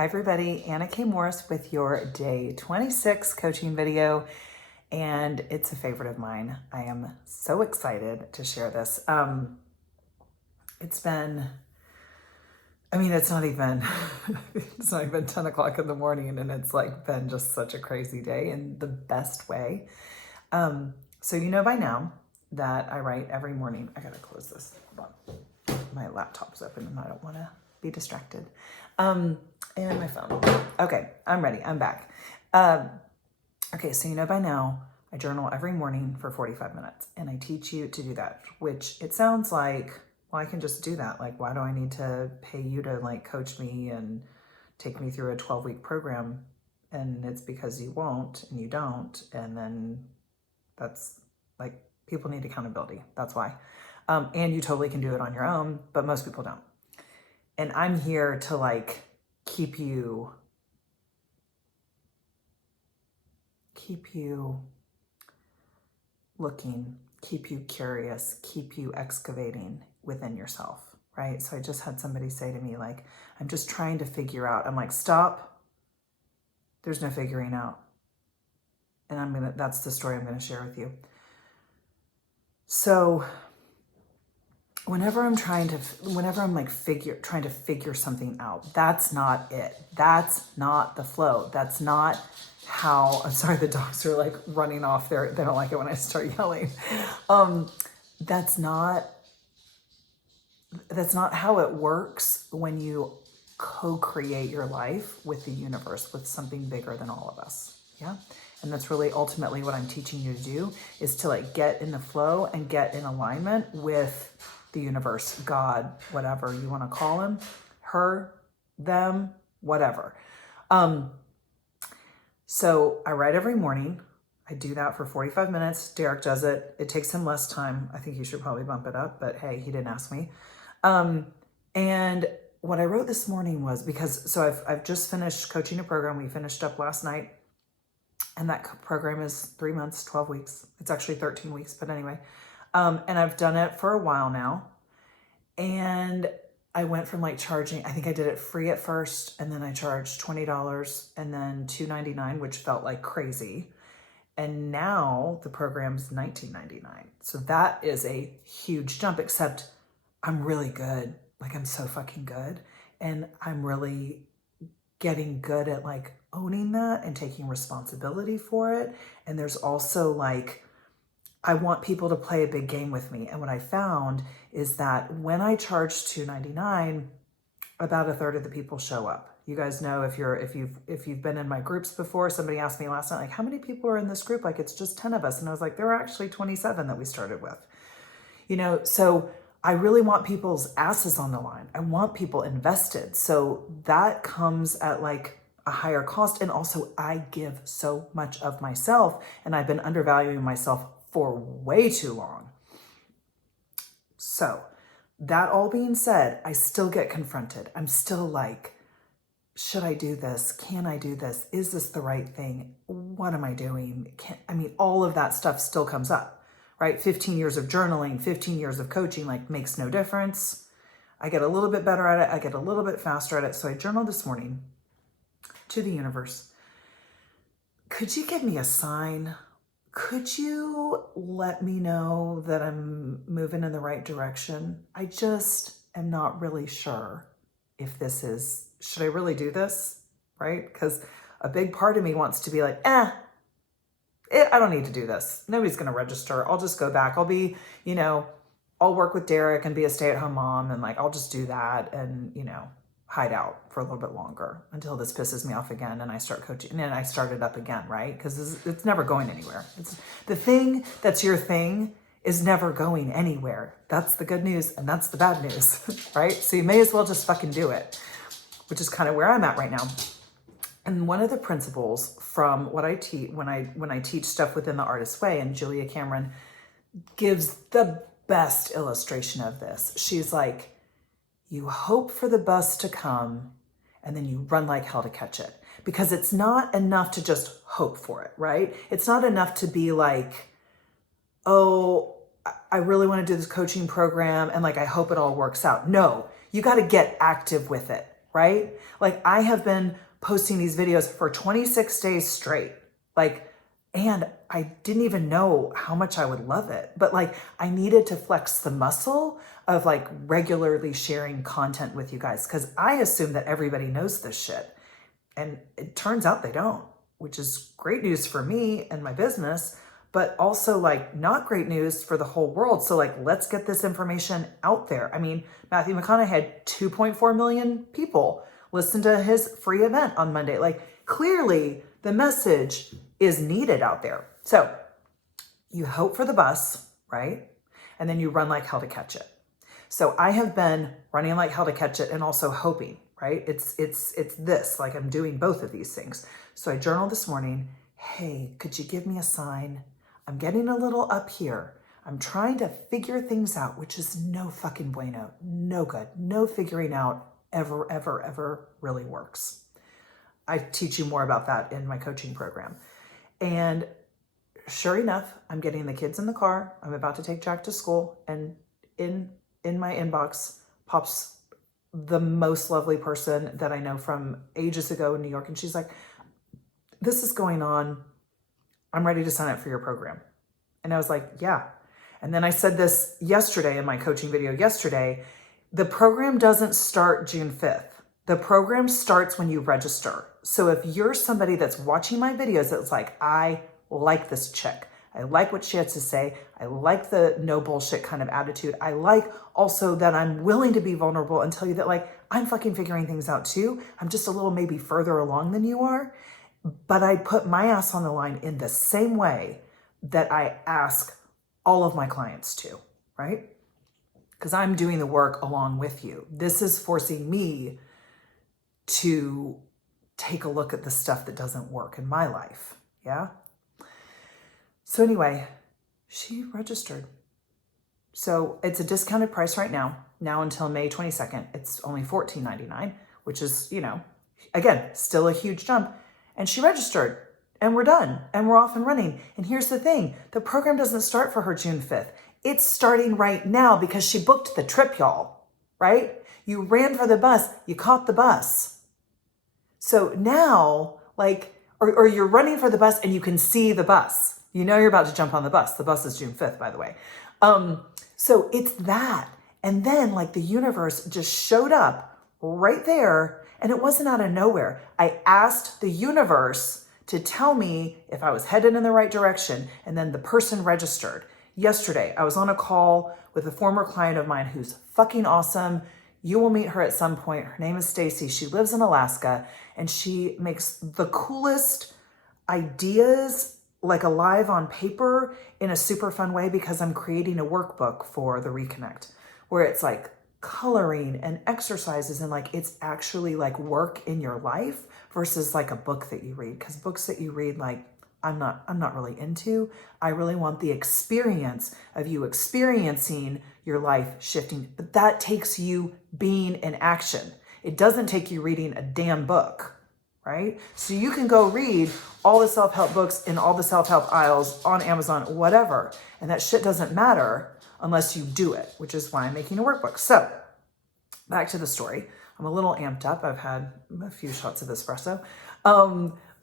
Hi everybody, Anna K. Morris with your day 26 coaching video, and it's a favorite of mine. I am so excited to share this. It's not even, it's not even 10 o'clock in the morning, and it's like been just such a crazy day in the best way. So you know by now that I write every morning. I gotta close this. Hold on. My laptop's open and I don't want to be distracted. And my phone. Okay, I'm ready. I'm back. Okay, so you know by now I journal every morning for 45 minutes, and I teach you to do that, which it sounds like, well, I can just do that. Like, why do I need to pay you to like coach me and take me through a 12-week program? And it's because you won't and you don't. And then that's like, people need accountability. That's why. And you totally can do it on your own, but most people don't. And I'm here to like keep you looking, keep you curious, keep you excavating within yourself, right? So I just had somebody say to me, like, I'm just trying to figure out. I'm like, stop. There's no figuring out. And that's the story I'm going to share with you. So whenever I'm trying to figure something out, that's not it. That's not the flow. That's not how, I'm sorry, the dogs are like running off there. They don't like it when I start yelling. That's not how it works when you co-create your life with the universe, with something bigger than all of us. Yeah. And that's really ultimately what I'm teaching you to do, is to like get in the flow and get in alignment with the universe, God, whatever you want to call him, her, them, whatever. So I write every morning. I do that for 45 minutes. Derek does it. It takes him less time. I think he should probably bump it up, but hey, he didn't ask me. And what I wrote this morning was, so I've just finished coaching a program. We finished up last night, and that program is 3 months, 12 weeks. It's actually 13 weeks, but anyway. And I've done it for a while now. And I went from like charging, I think I did it free at first, and then I charged $20 and then $2.99, which felt like crazy. And now the program's $19.99. So that is a huge jump, except I'm really good. Like, I'm so fucking good. And I'm really getting good at like owning that and taking responsibility for it. And there's also like, I want people to play a big game with me. And what I found is that when I charge $2.99, about a third of the people show up. You guys know, if you've been in my groups before, somebody asked me last night, like, how many people are in this group? Like, it's just 10 of us. And I was like, there were actually 27 that we started with. You know, so I really want people's asses on the line. I want people invested. So that comes at like a higher cost. And also I give so much of myself, and I've been undervaluing myself for way too long. So that all being said, I still get confronted. I'm still like, should I do this? Can I do this? Is this the right thing? What am I doing? All of that stuff still comes up, right? 15 years of journaling, 15 years of coaching, like, makes no difference. I get a little bit better at it. I get a little bit faster at it. So I journaled this morning to the universe. Could you give me a sign? Could you let me know that I'm moving in the right direction? I just am not really sure if should I really do this, right? Because a big part of me wants to be like, I don't need to do this. Nobody's going to register. I'll just go back. I'll be, I'll work with Derek and be a stay-at-home mom, and like, I'll just do that and, hide out for a little bit longer until this pisses me off again and I start coaching, and then I start it up again, right? Because it's never going anywhere. It's the thing that's your thing is never going anywhere. That's the good news, and that's the bad news, right? So you may as well just fucking do it, which is kind of where I'm at right now. And one of the principles from what I teach when I teach stuff within the Artist Way, and Julia Cameron gives the best illustration of this. She's like, you hope for the bus to come, and then you run like hell to catch it. Because it's not enough to just hope for it, right? It's not enough to be like, oh, I really want to do this coaching program and like, I hope it all works out. No, you got to get active with it. right? Like I have been posting these videos for 26 days straight. Like, and I didn't even know how much I would love it, but like I needed to flex the muscle of like regularly sharing content with you guys, because I assume that everybody knows this shit. And it turns out they don't, which is great news for me and my business, but also like not great news for the whole world. So like, let's get this information out there. I mean, Matthew McConaughey had 2.4 million people listen to his free event on Monday. Like clearly the message is needed out there. So you hope for the bus, right? And then you run like hell to catch it. So I have been running like hell to catch it and also hoping, right? It's this, like I'm doing both of these things. So I journaled this morning, hey, could you give me a sign? I'm getting a little up here. I'm trying to figure things out, which is no fucking bueno, no good. No figuring out ever really works. I teach you more about that in my coaching program. And sure enough, I'm getting the kids in the car. I'm about to take Jack to school, and in my inbox pops the most lovely person that I know from ages ago in New York. And she's like, this is going on. I'm ready to sign up for your program. And I was like, yeah. And then I said this yesterday in my coaching video yesterday, the program doesn't start June 5th. The program starts when you register. So if you're somebody that's watching my videos that's like, I like this chick, I like what she has to say, I like the no bullshit kind of attitude, I like also that I'm willing to be vulnerable and tell you that like, I'm fucking figuring things out too. I'm just a little maybe further along than you are, but I put my ass on the line in the same way that I ask all of my clients to, right? Because I'm doing the work along with you. This is forcing me to take a look at the stuff that doesn't work in my life. Yeah. So anyway, she registered. So it's a discounted price right now until May 22nd. It's only $14.99, which is, again, still a huge jump. And she registered and we're done and we're off and running. And here's the thing, the program doesn't start for her June 5th. It's starting right now because she booked the trip, y'all, right? You ran for the bus, you caught the bus. So now, like, or you're running for the bus and you can see the bus. You know you're about to jump on the bus. The bus is June 5th, by the way. So it's that. And then like the universe just showed up right there, and it wasn't out of nowhere. I asked the universe to tell me if I was headed in the right direction, and then the person registered. Yesterday, I was on a call with a former client of mine who's fucking awesome. You will meet her at some point. Her name is Stacy. She lives in Alaska, and she makes the coolest ideas like alive on paper in a super fun way, because I'm creating a workbook for the Reconnect where it's like coloring and exercises, and like it's actually like work in your life versus like a book that you read. Because books that you read, like I'm not really into. I really want the experience of you experiencing your life shifting, but that takes you being in action. It doesn't take you reading a damn book, right? So you can go read all the self-help books in all the self-help aisles on Amazon, whatever, and that shit doesn't matter unless you do it, which is why I'm making a workbook. So back to the story. I'm a little amped up. I've had a few shots of espresso,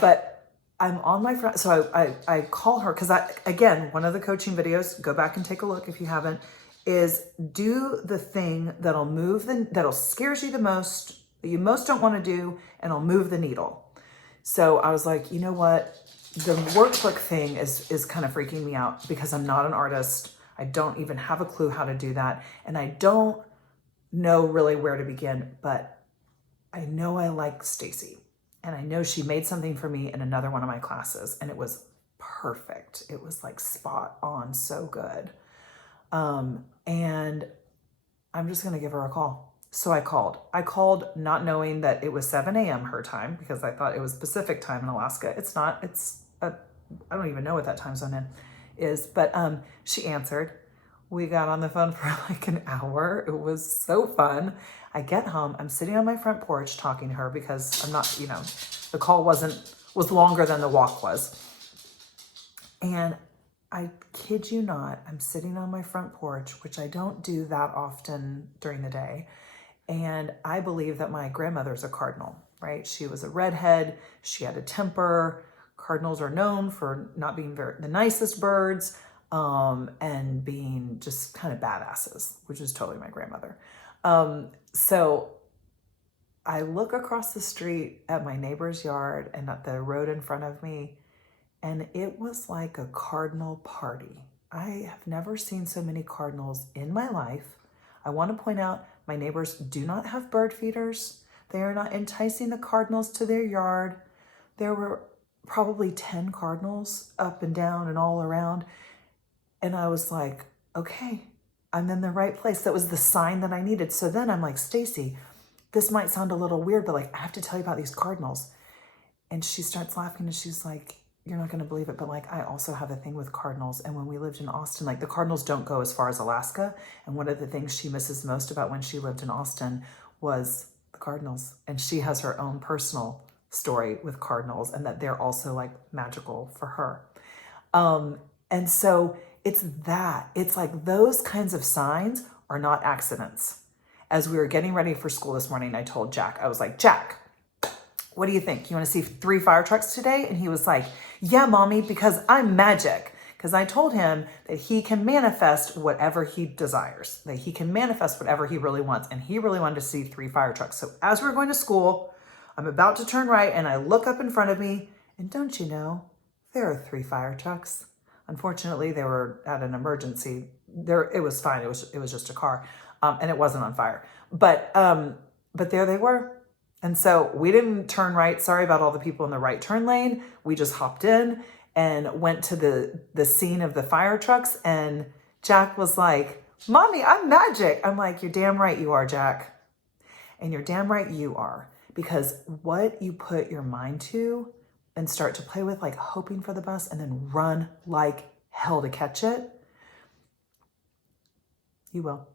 but I'm on my front. So I call her because again, one of the coaching videos, go back and take a look if you haven't, is do the thing that'll scares you the most, that you most don't want to do, and it'll move the needle. So I was like, you know what? The workbook thing is kind of freaking me out because I'm not an artist. I don't even have a clue how to do that. And I don't know really where to begin, but I know I like Stacy. And I know she made something for me in another one of my classes, and it was perfect. It was like spot on, so good. And I'm just going to give her a call. So I called not knowing that it was 7 a.m. her time, because I thought it was Pacific time in Alaska. It's not, I don't even know what that time zone is, but she answered. We got on the phone for like an hour. It was so fun. I get home, I'm sitting on my front porch talking to her because I'm not, the call was longer than the walk was. And I kid you not, I'm sitting on my front porch, which I don't do that often during the day. And I believe that my grandmother's a cardinal, right? She was a redhead. She had a temper. Cardinals are known for not being the nicest birds, and being just kind of badasses, which is totally my grandmother. So I look across the street at my neighbor's yard and at the road in front of me, and it was like a cardinal party. I have never seen so many cardinals in my life. I want to point out my neighbors do not have bird feeders. They are not enticing the cardinals to their yard. There were probably 10 cardinals up and down and all around. And I was like, okay, I'm in the right place. That was the sign that I needed. So then I'm like, Stacy, this might sound a little weird, but like, I have to tell you about these cardinals. And she starts laughing and she's like, you're not going to believe it, but like, I also have a thing with cardinals. And when we lived in Austin, like the cardinals don't go as far as Alaska. And one of the things she misses most about when she lived in Austin was the cardinals. And she has her own personal story with cardinals and that they're also like magical for her. And so it's like those kinds of signs are not accidents. As we were getting ready for school this morning, I told Jack, I was like, Jack, what do you think? You want to see 3 fire trucks today? And he was like, yeah, mommy, because I'm magic. Because I told him that he can manifest whatever he desires, that he can manifest whatever he really wants. And he really wanted to see 3 fire trucks. So as we're going to school, I'm about to turn right and I look up in front of me, and don't you know, there are 3 fire trucks. Unfortunately, they were at an emergency. It was fine. It was just a car, and it wasn't on fire. But there they were. And so we didn't turn right. Sorry about all the people in the right turn lane. We just hopped in and went to the scene of the fire trucks. And Jack was like, Mommy, I'm magic. I'm like, you're damn right you are, Jack. And you're damn right you are. Because what you put your mind to and start to play with, like hoping for the best and then run like hell to catch it, you will.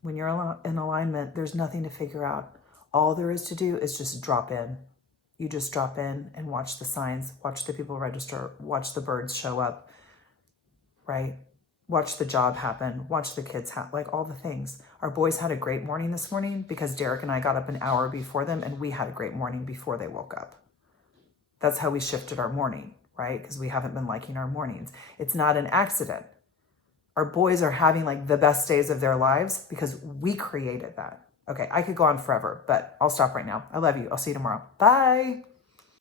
When you're in alignment, there's nothing to figure out. All there is to do is just drop in. You just drop in and watch the signs, watch the people register, watch the birds show up, right? Watch the job happen, watch the kids like all the things. Our boys had a great morning this morning because Derek and I got up an hour before them, and we had a great morning before they woke up. That's how we shifted our morning, right? Because we haven't been liking our mornings. It's not an accident. Our boys are having like the best days of their lives because we created that. Okay, I could go on forever, but I'll stop right now. I love you. I'll see you tomorrow. Bye.